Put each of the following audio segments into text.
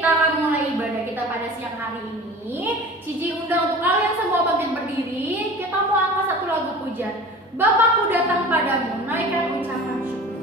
kita akan mulai ibadah kita pada siang hari ini. Cici undang untuk kalian semua bangkit berdiri. Kita mau angkat satu lagu pujian. Bapakku datang padamu, naikkan ucapan syukur.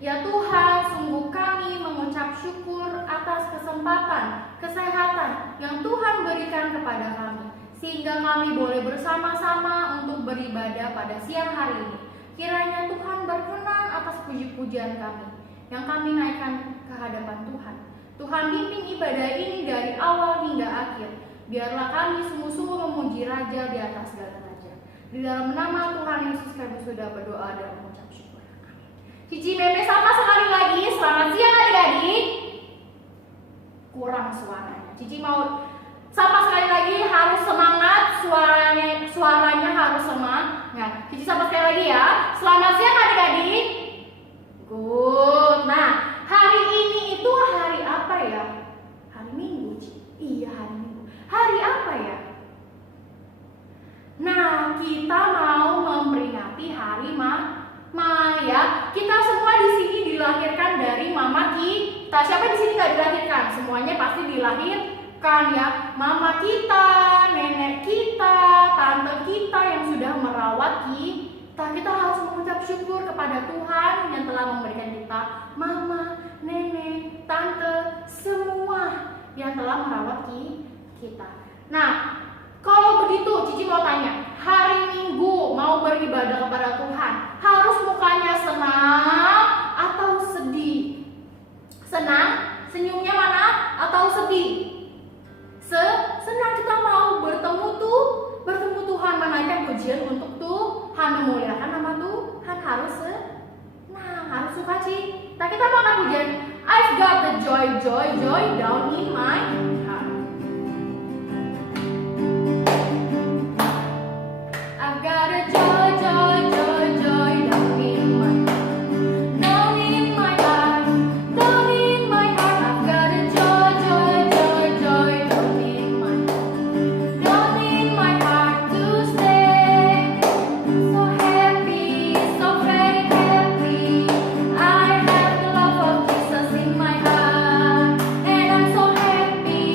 Ya Tuhan, sungguh kami mengucap syukur atas kesempatan, kesehatan yang Tuhan berikan kepada kami, sehingga kami boleh bersama-sama untuk beribadah pada siang hari ini. Kiranya Tuhan berkenan atas puji-pujian kami, yang kami naikkan ke hadapan Tuhan. Tuhan bimbing ibadah ini dari awal hingga akhir. Biarlah kami sungguh-sungguh memuji Raja di atas segala raja. Di dalam nama Tuhan Yesus kami sudah berdoa dan mengucap syukur. Cici Meme sapa sekali lagi. Selamat siang adik-adik. Kurang suaranya. Cici mau sapa sekali lagi, harus semangat, suaranya harus semangat. Cici sapa sekali lagi ya. Selamat siang adik-adik. Good. Nah, hari ini itu hari apa ya? Hari Minggu, Cici. Iya, hari Minggu. Hari apa ya? Nah, kita mau memperingati hari Maya. Kita semua di sini dilahirkan dari mama kita. Siapa di sini nggak dilahirkan? Semuanya pasti dilahirkan ya. Mama kita, nenek kita, tante kita yang sudah merawat kita. Kita harus mengucap syukur kepada Tuhan yang telah memberikan kita mama, nenek, tante, semua yang telah merawat kita. Nah, kalau begitu, Cici mau tanya, hari Minggu mau beribadah kepada Tuhan, harus mukanya senang atau sedih? Senang? Senyumnya mana? Atau sedih? Senang, kita mau bertemu Tuhan, menaikkan pujian untuk Tuhan, memuliakan nama Tuhan, harus senang, harus sukacita. Kita mau akan pujian, I've got the joy down in my heart. I've got a joy down in my heart, down in my heart, down in my heart. I've got a joy down in my heart to stay. So happy, so very happy. I have the love of Jesus in my heart, and I'm so happy,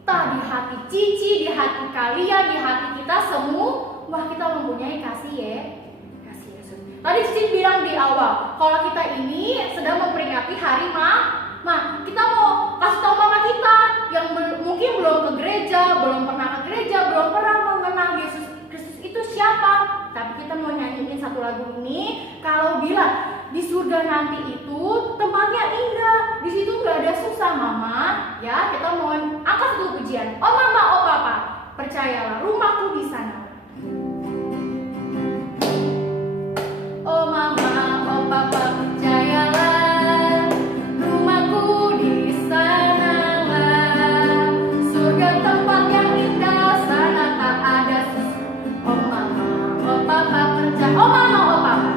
kita, di hati Cici, di hati kalian, di hati kita semua. Wah, kita mempunyai kasih ya. Kasih Yesus. Tadi Cici bilang di awal, kalau kita ini sedang memperingati hari kita mau kasih tahu mama kita yang mungkin belum ke gereja, belum pernah ke gereja, belum pernah mengenal Yesus Kristus itu siapa. Tapi kita mau nyanyiin satu lagu ini, kalau bilang di surga nanti itu tempatnya indah, di situ nggak ada susah mama. Ya, kita mau angkat satu pujian. Oh mama, oh papa, percayalah rumahku di sana. Oh mama, oh papa, percayalah rumahku di sana lah. Surga tempat yang indah, sana tak ada susah. Oh mama, oh papa, percaya. Oh mama, oh papa.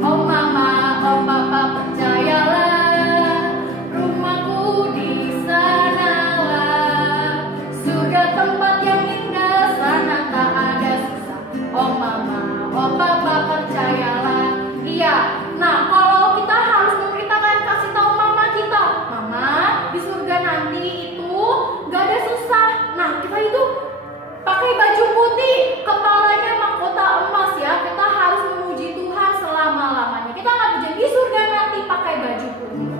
Oh mama, oh papa, percayalah rumahku di sana lah. Surga tempat yang indah, sana tak ada susah. Oh mama, oh papa, percayalah. Iya, nah kalau kita harus memberitakan, kasih tahu mama kita, mama di surga nanti itu gak ada susah. Nah kita itu pakai baju putih, kepalanya mahkota emas ya. Kita harus memuji Tuhan selama-lamanya. Kita nggak pujian di surga nanti pakai baju putih.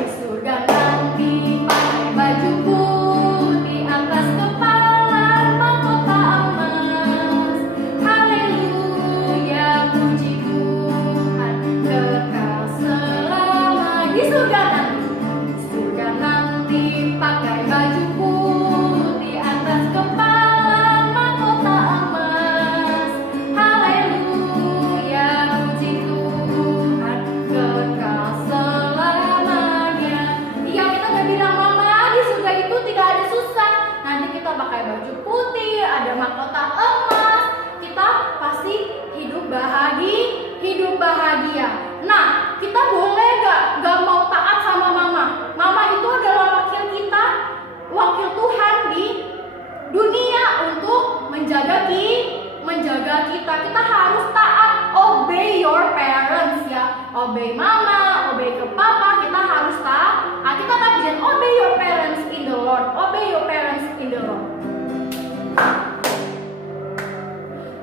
Di surga nanti pakai baju putih, atas kepala mahkota emas. Haleluya, puji Tuhan, kekal selama. Di surga nanti pakai baju putih, atas kepala mahkota emas. Haleluya, puji Tuhan, kekal selamanya. Iya, kita gak bilang mama di surga itu tidak ada susah. Nanti kita pakai baju putih, ada mahkota emas. Kita pasti hidup bahagia. Nah, kita boleh gak mau taat sama mama. Mama itu adalah wakil kita, wakil Tuhan di dunia untuk menjaga kita. Kita harus taat, obey your parents ya. Obey mama, obey ke papa, kita harus taat. Kita tak bisa obey your parents in the Lord. Obey your parents in the Lord.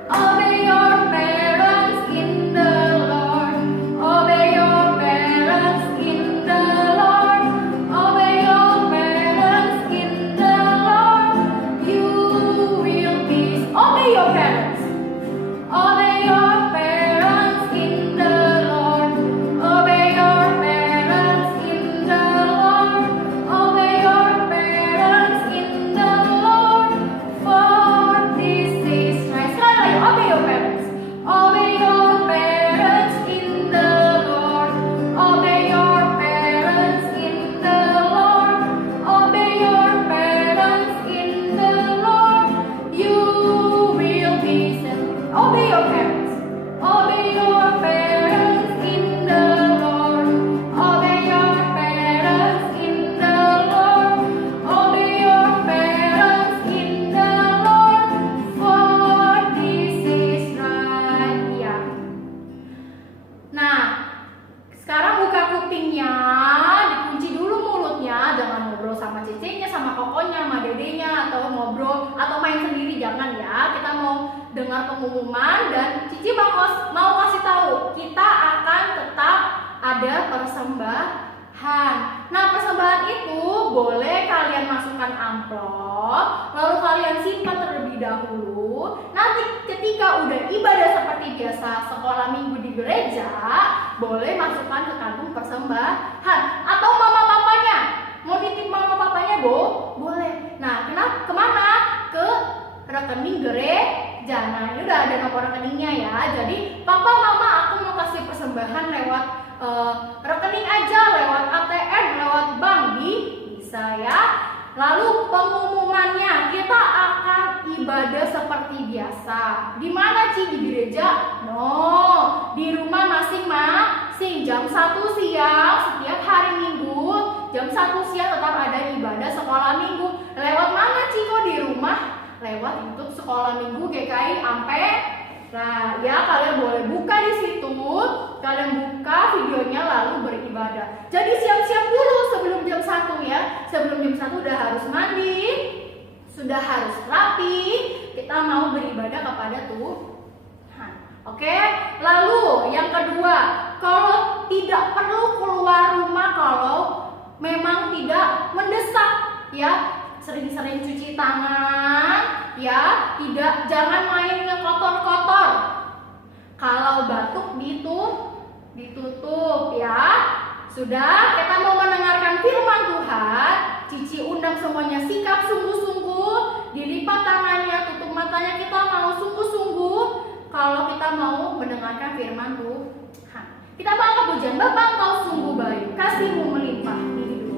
Obey your parents in the Lord. Obey your parents in the Lord. Obey your parents in the Lord. You will be. Obey your parents. Obey your parents in the Lord. Obey your parents in the Lord. Obey your parents in the Lord. For this is right. Sekali lagi, obey your parents. Obey your parents in the Lord. Obey your parents in the Lord. Obey your parents in the Lord. You will be saved. Obey your parents. Obey your parents in the Lord. Obey your parents in the Lord. Obey your parents in the Lord. For this is right. Ya. Nah, sekarang buka kupingnya, dikunci dulu mulutnya, jangan ngobrol sama cecenya, sama kokonya, sama dedenya, atau ngobrol atau main sendiri, jangan ya. Kita mau dengar pengumuman dan Cici mau kasih tahu, kita akan tetap ada persembahan. Nah, persembahan itu boleh kalian masukkan amplop, lalu kalian simpan terlebih dahulu. Nanti ketika udah ibadah seperti biasa sekolah minggu di gereja, boleh masukkan ke kantung persembahan. Atau mama papanya, mau nitip mama papanya boleh. Nah, kemana? Ke rekening gereja. Nah, ini udah ada nomor rekeningnya ya. Jadi papa mama aku mau kasih persembahan lewat rekening aja, lewat ATM, lewat bank, bisa ya. Lalu pengumumannya, kita akan ibadah seperti biasa. Di mana Ci? Di gereja? No, di rumah masing-masing. Jam 1 siang setiap hari Minggu, jam 1 siang tetap ada ibadah sekolah minggu. Lewat mana Ci? Kok di rumah? Lewat YouTube Sekolah Minggu GKI Ampe. Nah, ya kalian boleh buka di situ, kalian buka videonya lalu beribadah. Jadi siap-siap dulu sebelum jam 1 1 ya. Sebelum jam 1 udah harus mandi, sudah harus rapi. Kita mau beribadah kepada Tuhan. Oke? Lalu yang kedua, kalau tidak perlu keluar rumah, kalau memang tidak mendesak ya, sering-sering cuci tangan ya, jangan main yang kotor-kotor. Kalau batuk ditutup ya. Sudah, kita mau mendengarkan firman Tuhan. Cici undang semuanya sikap sungguh-sungguh, dilipat tangannya, tutup matanya, kita mau sungguh-sungguh kalau kita mau mendengarkan firman Tuhan. Kita baca pujian, Bapa Engkau sungguh baik, kasih-Mu melimpah. Ini dulu.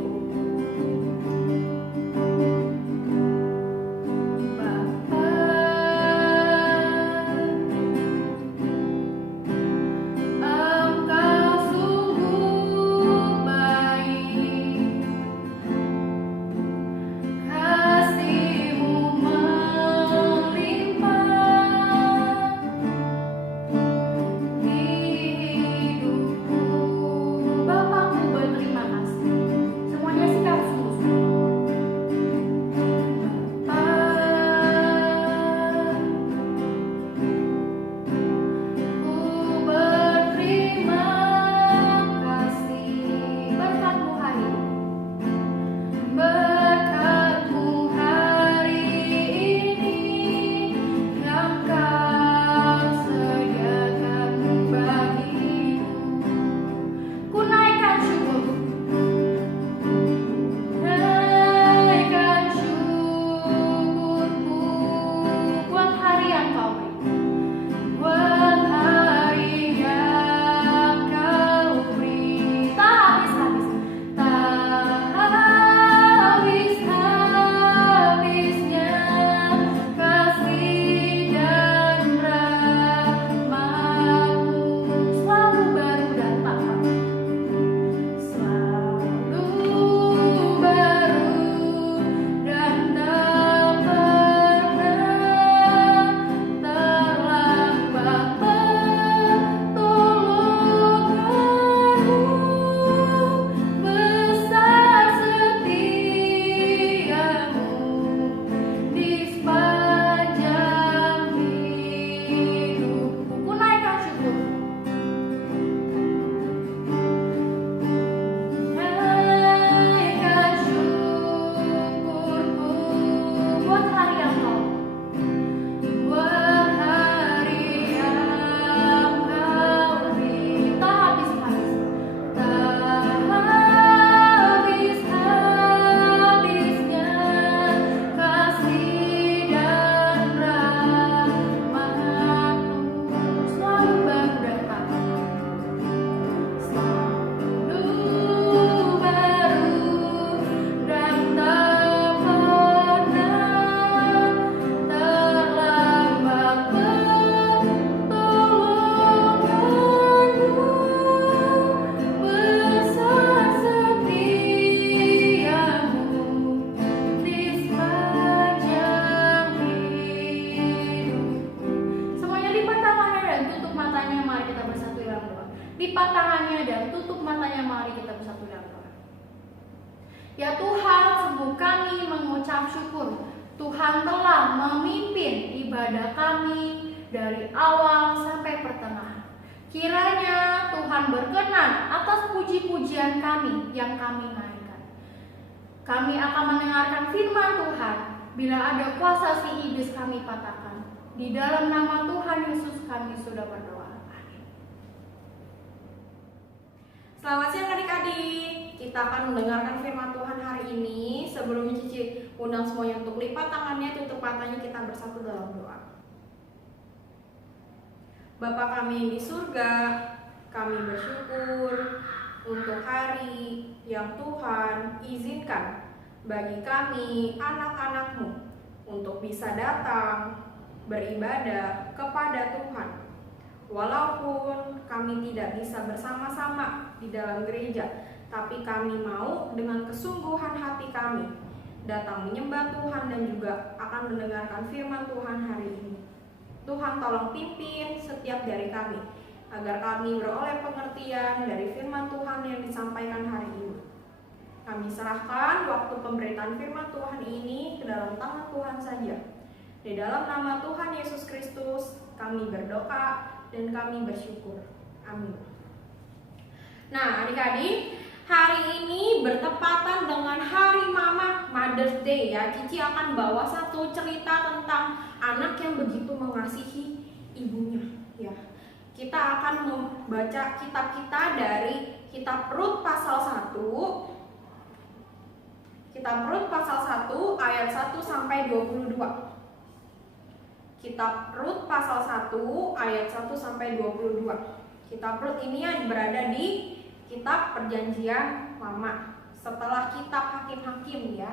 Lipat tangannya dan tutup matanya, mari kita bersatu dalam doa. Ya Tuhan, sungguh kami mengucap syukur Tuhan telah memimpin ibadah kami dari awal sampai pertengahan. Kiranya Tuhan berkenan atas puji-pujian kami yang kami naikkan. Kami akan mendengarkan firman Tuhan. Bila ada kuasa si iblis kami patahkan. Di dalam nama Tuhan Yesus kami sudah berdoa. Selamat siang adik-adik. Kita akan mendengarkan firman Tuhan hari ini. Sebelumnya Cici undang semuanya untuk lipat tangannya, tutup matanya, kita bersatu dalam doa. Bapa kami yang di surga, kami bersyukur untuk hari yang Tuhan izinkan bagi kami anak-anak-Mu untuk bisa datang beribadah kepada Tuhan. Walaupun kami tidak bisa bersama-sama di dalam gereja, tapi kami mau dengan kesungguhan hati kami datang menyembah Tuhan dan juga akan mendengarkan firman Tuhan hari ini. Tuhan tolong pimpin setiap dari kami, agar kami beroleh pengertian dari firman Tuhan yang disampaikan hari ini. Kami serahkan waktu pemberitaan firman Tuhan ini ke dalam tangan Tuhan saja. Di dalam nama Tuhan Yesus Kristus, kami berdoa dan kami bersyukur. Amin. Nah, adik-adik, hari ini bertepatan dengan Hari Mama, Mother's Day ya. Cici akan bawa satu cerita tentang anak yang begitu mengasihi ibunya ya. Kita akan membaca kitab kita dari kitab Rut pasal 1. Kitab Rut pasal 1 ayat 1 sampai 22. Kitab Rut pasal 1 ayat 1 sampai 22. Kitab Rut ini berada di kitab Perjanjian Lama, setelah kitab Hakim-Hakim ya.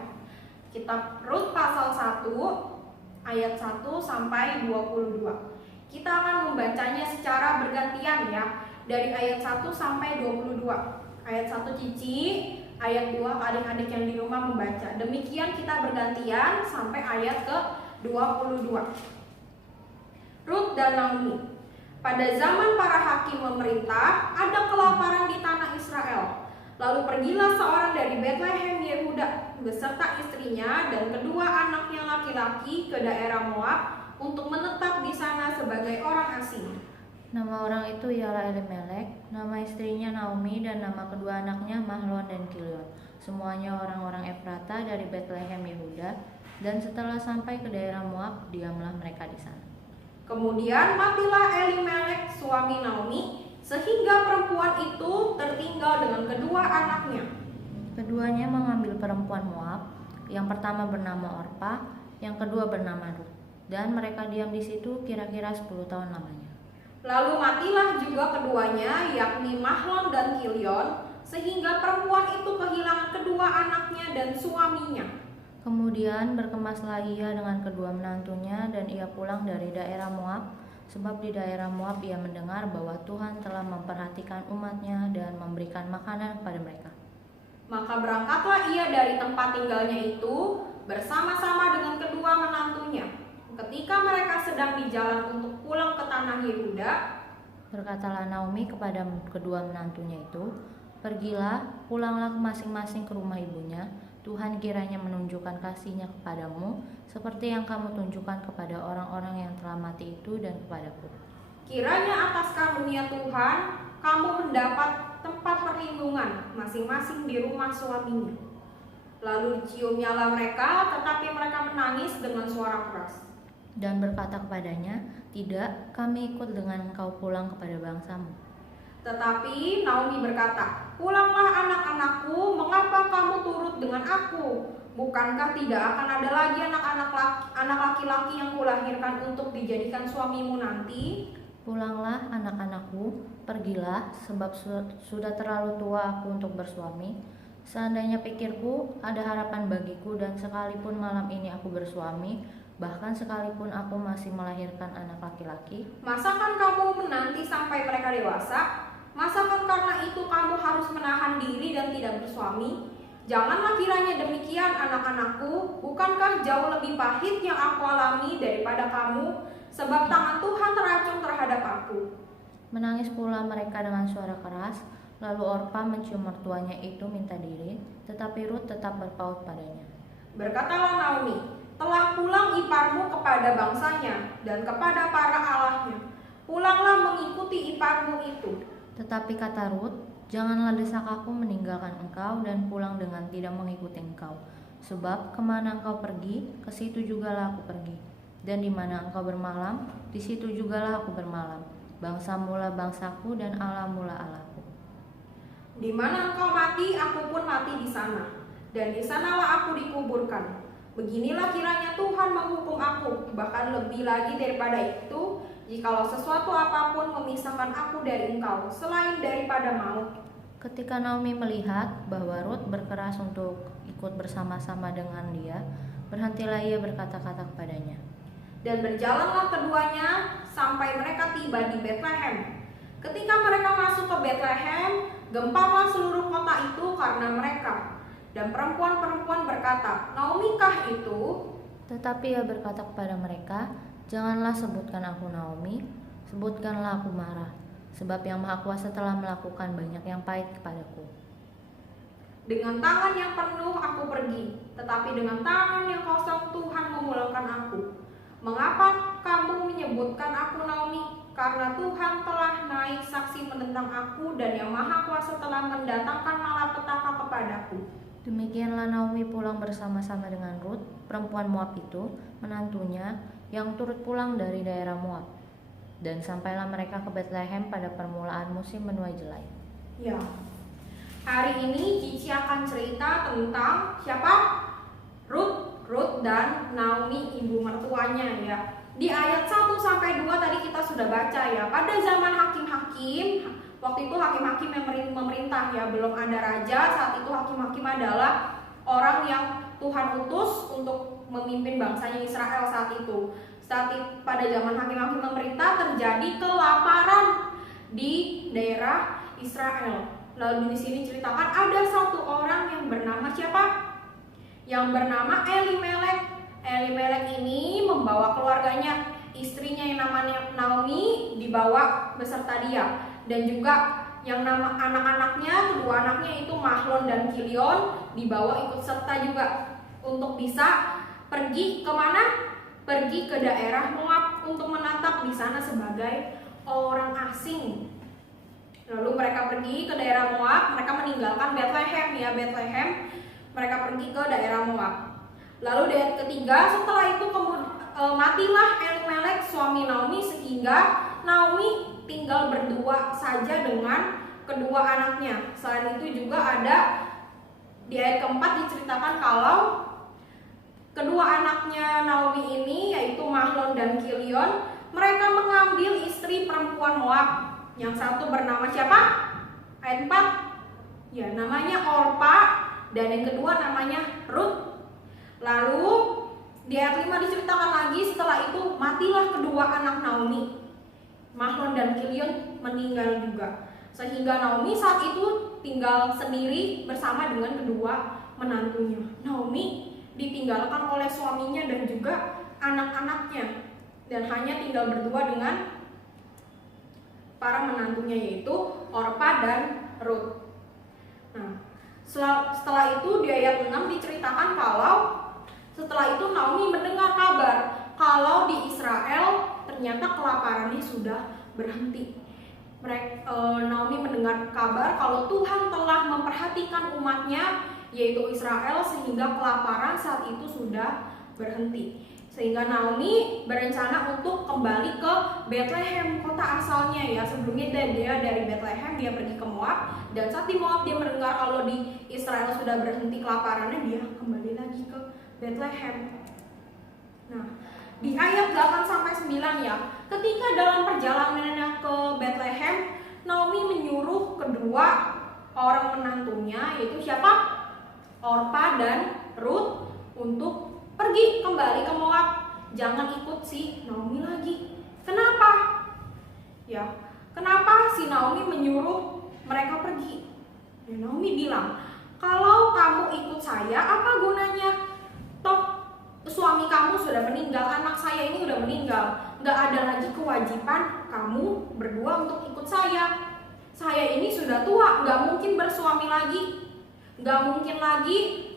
Kitab Rut pasal 1 ayat 1 sampai 22. Kita akan membacanya secara bergantian ya, dari ayat 1 sampai 22. Ayat 1 Cici, ayat 2 adik-adik yang di rumah membaca. Demikian kita bergantian sampai ayat ke 22. Rut dan Naomi. Pada zaman para hakim memerintah, ada kelaparan di tanah Israel. Lalu pergilah seorang dari Betlehem Yehuda beserta istrinya dan kedua anaknya laki-laki ke daerah Moab untuk menetap di sana sebagai orang asing. Nama orang itu ialah Elimelek, nama istrinya Naomi, dan nama kedua anaknya Mahlon dan Kilion. Semuanya orang-orang Efrata dari Betlehem Yehuda, dan setelah sampai ke daerah Moab, diamlah mereka di sana. Kemudian matilah Elimelek suami Naomi, sehingga perempuan itu tertinggal dengan kedua anaknya. Keduanya mengambil perempuan Moab, yang pertama bernama Orpa, yang kedua bernama Rut, dan mereka diam di situ kira-kira 10 tahun lamanya. Lalu matilah juga keduanya, yakni Mahlon dan Kilion, sehingga perempuan itu kehilangan kedua anaknya dan suaminya. Kemudian berkemaslah ia dengan kedua menantunya, dan ia pulang dari daerah Moab, sebab di daerah Moab ia mendengar bahwa Tuhan telah memperhatikan umatnya dan memberikan makanan kepada mereka. Maka berangkatlah ia dari tempat tinggalnya itu bersama-sama dengan kedua menantunya. Ketika mereka sedang di jalan untuk pulang ke tanah Yehuda, berkatalah Naomi kepada kedua menantunya itu, "Pergilah, pulanglah masing-masing ke rumah ibunya. Tuhan kiranya menunjukkan kasih-Nya kepadamu, seperti yang kamu tunjukkan kepada orang-orang yang telah mati itu dan kepadaku. Kiranya atas karunia Tuhan, kamu mendapat tempat perlindungan masing-masing di rumah suaminya." Lalu diciumnyalah mereka, tetapi mereka menangis dengan suara keras. Dan berkata kepadanya, "Tidak, kami ikut dengan engkau pulang kepada bangsamu." Tetapi Naomi berkata, "Pulanglah anak-anakku, mengapa kamu turut dengan aku? Bukankah tidak akan ada lagi anak laki-laki yang kulahirkan untuk dijadikan suamimu nanti?" "Pulanglah anak-anakku, pergilah, sebab sudah terlalu tua aku untuk bersuami. Seandainya pikirku ada harapan bagiku, dan sekalipun malam ini aku bersuami, bahkan sekalipun aku masih melahirkan anak laki-laki, Masakan kamu menanti sampai mereka dewasa? Masakan karena itu kamu harus menahan diri dan tidak bersuami? Janganlah kiranya demikian, anak-anakku. Bukankah jauh lebih pahit yang aku alami daripada kamu? Sebab tangan Tuhan teracung terhadap aku." Menangis pula mereka dengan suara keras. Lalu Orpa mencium mertuanya itu minta diri, tetapi Rut tetap berpaut padanya. Berkatalah Naomi, "Telah pulang iparmu kepada bangsanya dan kepada para allahnya. Pulanglah mengikuti iparmu itu." Tetapi kata Rut, "Janganlah desak aku meninggalkan engkau dan pulang dengan tidak mengikuti engkau. Sebab kemana engkau pergi, ke situ jugalah aku pergi. Dan di mana engkau bermalam, di situ jugalah aku bermalam. Bangsamu lah bangsaku dan Allahmu lah Allahku. Di mana engkau mati, aku pun mati di sana, dan di sanalah aku dikuburkan. Beginilah kiranya Tuhan menghukum aku, bahkan lebih lagi daripada itu, jikalau sesuatu apapun memisahkan aku dari engkau, selain daripada maut." Ketika Naomi melihat bahwa Rut berkeras untuk ikut bersama-sama dengan dia, berhentilah ia berkata-kata kepadanya. Dan berjalanlah keduanya sampai mereka tiba di Betlehem. Ketika mereka masuk ke Betlehem, gemparlah seluruh kota itu karena mereka. Dan perempuan-perempuan berkata, "Naomi-kah itu?" Tetapi ia berkata kepada mereka, "Janganlah sebutkan aku Naomi, sebutkanlah aku Mara, sebab Yang Maha Kuasa telah melakukan banyak yang pahit kepadaku." Dengan tangan yang penuh aku pergi, tetapi dengan tangan yang kosong Tuhan memulangkan aku. Mengapa kamu menyebutkan aku Naomi? Karena Tuhan telah naik saksi menentang aku, dan Yang Maha Kuasa telah mendatangkan malapetaka kepadaku. Demikianlah Naomi pulang bersama-sama dengan Rut, perempuan Moab itu, menantunya, yang turut pulang dari daerah Moab. Dan sampailah mereka ke Betlehem pada permulaan musim menuai jelai. Ya, hari ini Cici akan cerita tentang siapa? Rut dan Naomi, ibu mertuanya ya. Di ayat 1 sampai 2 tadi kita sudah baca ya. Pada zaman hakim-hakim, waktu itu hakim-hakim yang memerintah ya, belum ada raja. Saat itu hakim-hakim adalah orang yang Tuhan utus untuk memimpin bangsanya Israel saat itu. Pada zaman hakim-hakim memerintah terjadi kelaparan di daerah Israel. Lalu di sini ceritakan ada satu orang yang bernama siapa? Yang bernama Elimelek. Elimelek ini membawa keluarganya, istrinya yang namanya Naomi dibawa beserta dia, dan juga yang nama anak-anaknya, kedua anaknya itu Mahlon dan Kilion dibawa ikut serta juga untuk bisa pergi kemana? Pergi ke daerah Moab untuk menatap di sana sebagai orang asing. Lalu mereka pergi ke daerah Moab, mereka meninggalkan Bethlehem ya, Bethlehem. Mereka pergi ke daerah Moab. Lalu di ayat ketiga, setelah itu matilah Elimelek suami Naomi, sehingga Naomi tinggal berdua saja dengan kedua anaknya. Selain itu juga ada di ayat keempat diceritakan kalau kedua anaknya Naomi ini, yaitu Mahlon dan Kilion, mereka mengambil istri perempuan Moab. Yang satu bernama siapa? Ayat 4. Ya, namanya Orpa, dan yang kedua namanya Rut. Lalu di ayat 5 diceritakan lagi, setelah itu matilah kedua anak Naomi. Mahlon dan Kilion meninggal juga. Sehingga Naomi saat itu tinggal sendiri bersama dengan kedua menantunya. Naomi ditinggalkan oleh suaminya dan juga anak-anaknya, dan hanya tinggal berdua dengan para menantunya, yaitu Orpa dan Rut. Nah, setelah itu di ayat 6 diceritakan kalau setelah itu Naomi mendengar kabar kalau di Israel ternyata kelaparannya sudah berhenti. Naomi mendengar kabar kalau Tuhan telah memperhatikan umatnya, yaitu Israel, sehingga kelaparan saat itu sudah berhenti. Sehingga Naomi berencana untuk kembali ke Bethlehem, kota asalnya ya. Sebelumnya dia dari Bethlehem dia pergi ke Moab, dan saat di Moab dia mendengar kalau di Israel sudah berhenti kelaparannya, dia kembali lagi ke Bethlehem. Nah, di ayat 8 sampai 9 ya. Ketika dalam perjalanannya ke Bethlehem, Naomi menyuruh kedua orang menantunya, yaitu siapa? Orpa dan Rut, untuk pergi kembali ke Moab. Jangan ikut si Naomi lagi. Kenapa? Ya, kenapa si Naomi menyuruh mereka pergi? Ya, Naomi bilang, kalau kamu ikut saya, apa gunanya? Toh suami kamu sudah meninggal, anak saya ini sudah meninggal. Gak ada lagi kewajiban kamu berdua untuk ikut saya. Saya ini sudah tua, gak mungkin bersuami lagi. Gak mungkin lagi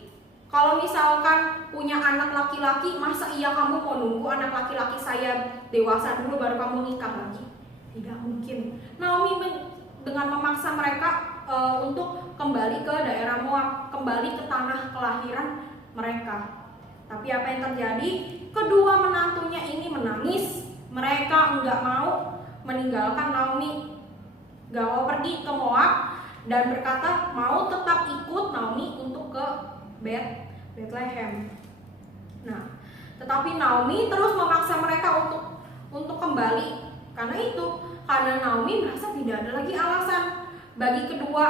kalau misalkan punya anak laki-laki, masa iya kamu mau nunggu anak laki-laki saya dewasa dulu baru kamu nikah lagi? Tidak mungkin. Naomi dengan memaksa mereka untuk kembali ke daerah Moab, kembali ke tanah kelahiran mereka. Tapi apa yang terjadi? Kedua menantunya ini menangis. Mereka enggak mau meninggalkan Naomi, enggak mau pergi ke Moab, dan berkata mau tetap ikut Naomi untuk ke Bethlehem. Nah, tetapi Naomi terus memaksa mereka untuk kembali. Karena Naomi merasa tidak ada lagi alasan bagi kedua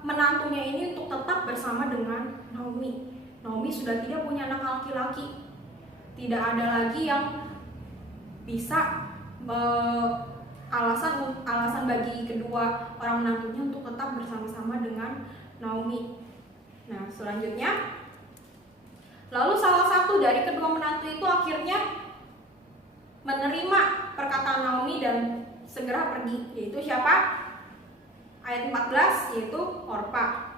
menantunya ini untuk tetap bersama dengan Naomi. Naomi sudah tidak punya anak laki-laki. Tidak ada lagi yang bisa alasan bagi kedua orang menantunya untuk tetap bersama-sama dengan Naomi. Nah, selanjutnya, lalu salah satu dari kedua menantu itu akhirnya menerima perkataan Naomi dan segera pergi, yaitu siapa? Ayat 14, yaitu Orpa.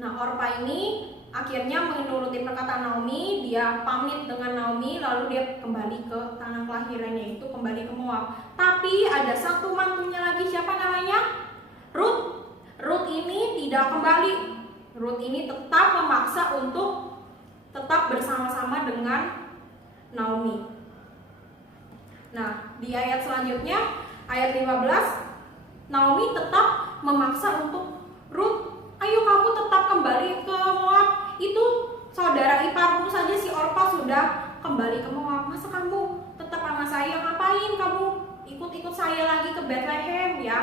Nah, Orpa ini akhirnya menuruti perkataan Naomi, dia pamit dengan Naomi, lalu dia kembali ke tanah kelahirannya, itu kembali ke Moab. Tapi ada satu mantunya lagi, siapa namanya? Ruth. Ruth ini tidak kembali. Ruth ini tetap memaksa untuk tetap bersama-sama dengan Naomi. Nah, di ayat selanjutnya, ayat 15, Naomi tetap memaksa untuk Ruth, ayo kamu tetap kembali ke Moab. Itu saudara iparmu saja si Orpa sudah kembali ke Moab. Masa kamu tetap sama saya? Ngapain kamu ikut-ikut saya lagi ke Bethlehem ya?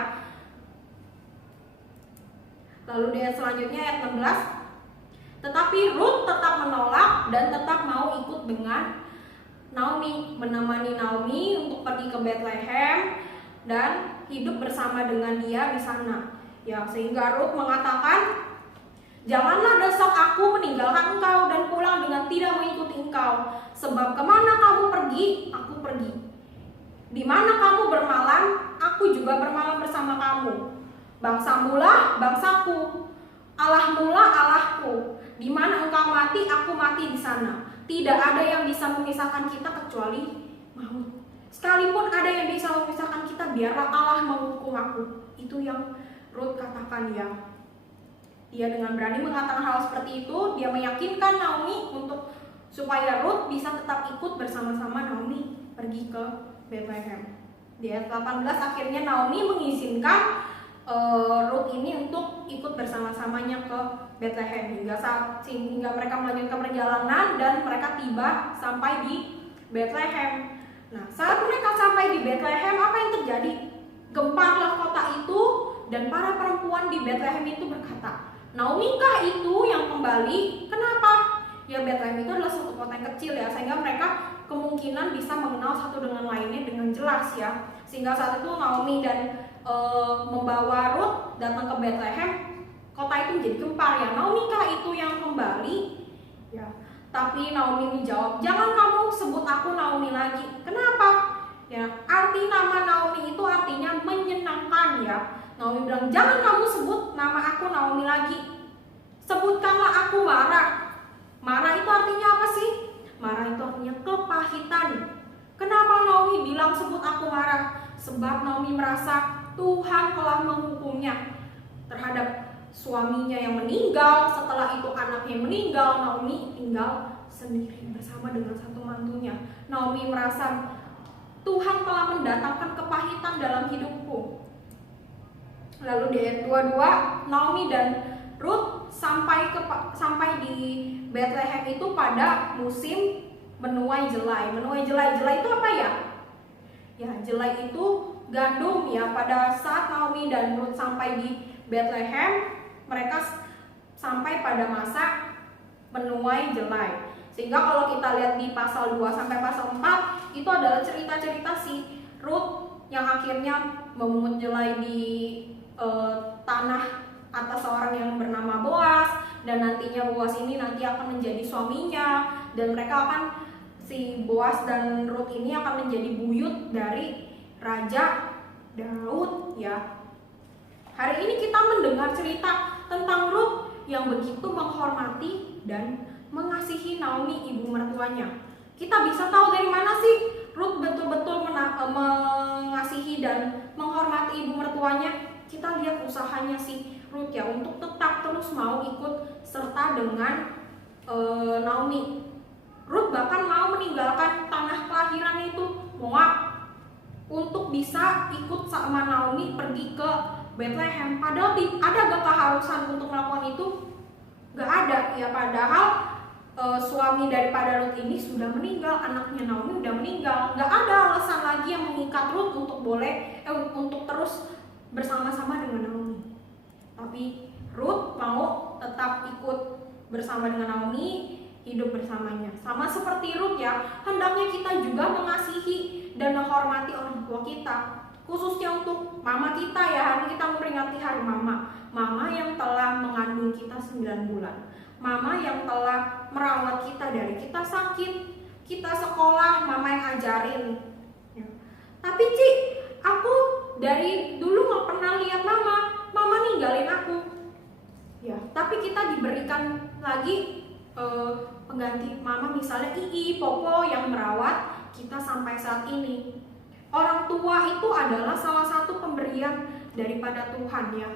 Lalu di ayat selanjutnya ayat 16, tetapi Ruth tetap menolak dan tetap mau ikut dengan Naomi, menemani Naomi untuk pergi ke Bethlehem dan hidup bersama dengan dia di sana. Ya, sehingga Ruth mengatakan, janganlah desak aku meninggalkan engkau dan pulang dengan tidak mengikuti engkau. Sebab kemana kamu pergi, aku pergi. Di mana kamu bermalam, aku juga bermalam bersama kamu. Bangsamulah bangsaku, Allahmulah Allahku. Di mana engkau mati, aku mati di sana. Tidak ada yang bisa memisahkan kita kecuali maut. Sekalipun ada yang bisa memisahkan kita, biarlah Allah menghukum aku. Itu yang Ruth katakan ya. Dia dengan berani mengatakan hal seperti itu, dia meyakinkan Naomi untuk supaya Ruth bisa tetap ikut bersama-sama Naomi pergi ke Bethlehem. Di ayat 18 akhirnya Naomi mengizinkan Ruth ini untuk ikut bersama-samanya ke Bethlehem hingga mereka melanjutkan perjalanan dan mereka tiba sampai di Bethlehem. Nah, saat mereka sampai di Bethlehem, apa yang terjadi? Gemparlah kota itu dan para perempuan di Bethlehem itu berkata, Naomi kah itu yang kembali? Kenapa? Ya, Bethlehem itu adalah suatu kota yang kecil ya, sehingga mereka kemungkinan bisa mengenal satu dengan lainnya dengan jelas ya. Sehingga saat itu Naomi dan membawa Ruth datang ke Bethlehem, kota itu menjadi gempar ya. Naomi kah itu yang kembali? Ya. Tapi Naomi menjawab, jangan kamu sebut aku Naomi lagi. Kenapa? Ya, arti nama Naomi itu artinya menyenangkan ya. Naomi bilang, jangan kamu sebut nama aku Naomi lagi. Sebutkanlah aku Mara. Mara itu artinya apa sih? Mara itu artinya kepahitan. Kenapa Naomi bilang sebut aku Mara? Sebab Naomi merasa Tuhan telah menghukumnya terhadap suaminya yang meninggal. Setelah itu anaknya meninggal, Naomi tinggal sendiri bersama dengan satu mantunya. Naomi merasa Tuhan telah mendatangkan kepahitan dalam hidupku. Lalu di ayat 22, Naomi dan Ruth sampai di Bethlehem itu pada musim menuai jelai. Menuai jelai itu apa ya? Ya, jelai itu gandum ya. Pada saat Naomi dan Ruth sampai di Bethlehem, mereka sampai pada masa menuai jelai. Sehingga kalau kita lihat di pasal 2 sampai pasal 4, itu adalah cerita-cerita si Ruth yang akhirnya memungut jelai di tanah atas seorang yang bernama Boas, dan nantinya Boas ini nanti akan menjadi suaminya, dan mereka akan si Boas dan Ruth ini akan menjadi buyut dari Raja Daud ya. Hari ini kita mendengar cerita tentang Ruth yang begitu menghormati dan mengasihi Naomi ibu mertuanya. Kita bisa tahu dari mana sih Ruth betul-betul mengasihi dan menghormati ibu mertuanya? Kita lihat usahanya si Ruth ya untuk tetap terus mau ikut serta dengan Naomi. Ruth bahkan mau meninggalkan tanah kelahiran itu, Moab, untuk bisa ikut sama Naomi pergi ke Bethlehem. Padahal ada gak keharusan untuk melakukan itu? Gak ada ya, padahal suami daripada Ruth ini sudah meninggal, anaknya Naomi udah meninggal. Gak ada alasan lagi yang mengikat Ruth untuk untuk terus bersama-sama dengan Naomi. Tapi Ruth mau tetap ikut bersama dengan Naomi, hidup bersamanya. Sama seperti Ruth ya, hendaknya kita juga mengasihi dan menghormati orang tua kita. Khususnya untuk mama kita ya, hari kita memperingati hari mama. Mama yang telah mengandung kita 9 bulan. Mama yang telah merawat kita dari kita sakit, kita sekolah, mama yang ajarin ya. Tapi Ci, aku dari dulu gak pernah lihat mama ninggalin aku ya. Tapi kita berikan lagi pengganti mama, misalnya Ii, Popo yang merawat kita sampai saat ini. Orang tua itu adalah salah satu pemberian daripada Tuhan ya.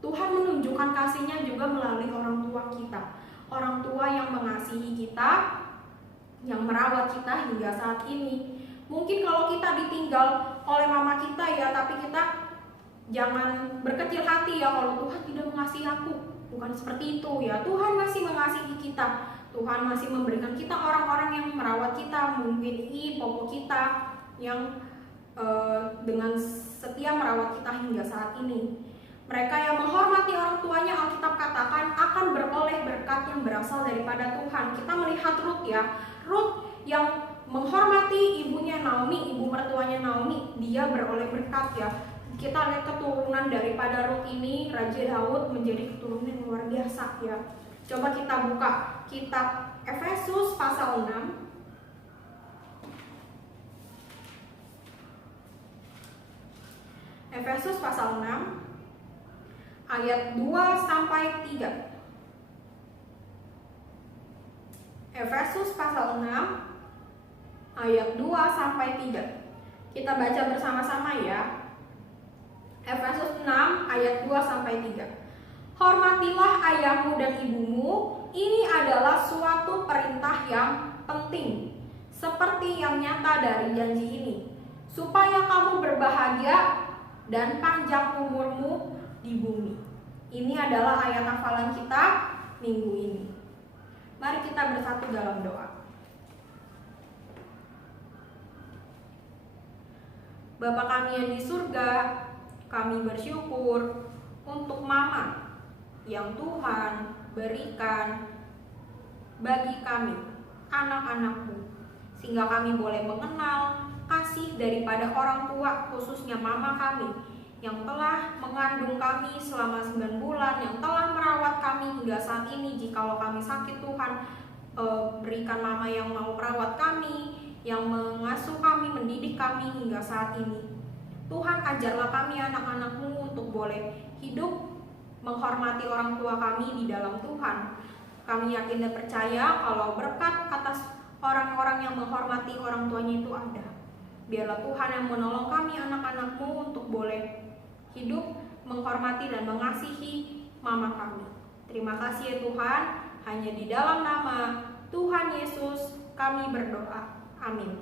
Tuhan menunjukkan kasih-Nya juga melalui orang tua kita. Orang tua yang mengasihi kita, yang merawat kita hingga saat ini. Mungkin kalau kita ditinggal oleh mama kita ya, tapi kita jangan berkecil hati ya kalau Tuhan tidak mengasihi aku. Bukan seperti itu ya. Tuhan masih mengasihi kita. Tuhan masih memberikan kita orang-orang yang merawat kita, mungkin Popo kita yang dengan setia merawat kita hingga saat ini. Mereka yang menghormati orang tuanya, Alkitab katakan akan beroleh berkat yang berasal daripada Tuhan. Kita melihat Rut ya, Rut yang menghormati ibunya Naomi, ibu mertuanya Naomi, dia beroleh berkat ya. Kita lihat keturunan daripada Rut ini, Raja Daud menjadi keturunan yang luar biasa ya. Coba kita buka kitab Efesus pasal 6. Efesus pasal 6 ayat 2 sampai 3. Efesus pasal 6 ayat 2 sampai 3. Kita baca bersama-sama ya. Efesus 6 ayat 2 sampai 3. Hormatilah ayahmu dan ibumu, ini adalah suatu perintah yang penting, seperti yang nyata dari janji ini, supaya kamu berbahagia dan panjang umurmu di bumi. Ini adalah ayat hafalan kita minggu ini. Mari kita bersatu dalam doa. Bapa kami yang di surga, kami bersyukur untuk mama yang Tuhan berikan bagi kami, anak-anakmu, sehingga kami boleh mengenal kasih daripada orang tua, khususnya mama kami yang telah mengandung kami selama 9 bulan, yang telah merawat kami hingga saat ini. Jikalau kami sakit, Tuhan berikan mama yang mau merawat kami, yang mengasuh kami, mendidik kami hingga saat ini. Tuhan, ajarlah kami anak-anakmu untuk boleh hidup menghormati orang tua kami di dalam Tuhan. Kami yakin dan percaya kalau berkat atas orang-orang yang menghormati orang tuanya itu ada. Biarlah Tuhan yang menolong kami anak-anakmu untuk boleh hidup menghormati dan mengasihi mama kami. Terima kasih ya Tuhan, hanya di dalam nama Tuhan Yesus kami berdoa. Amin.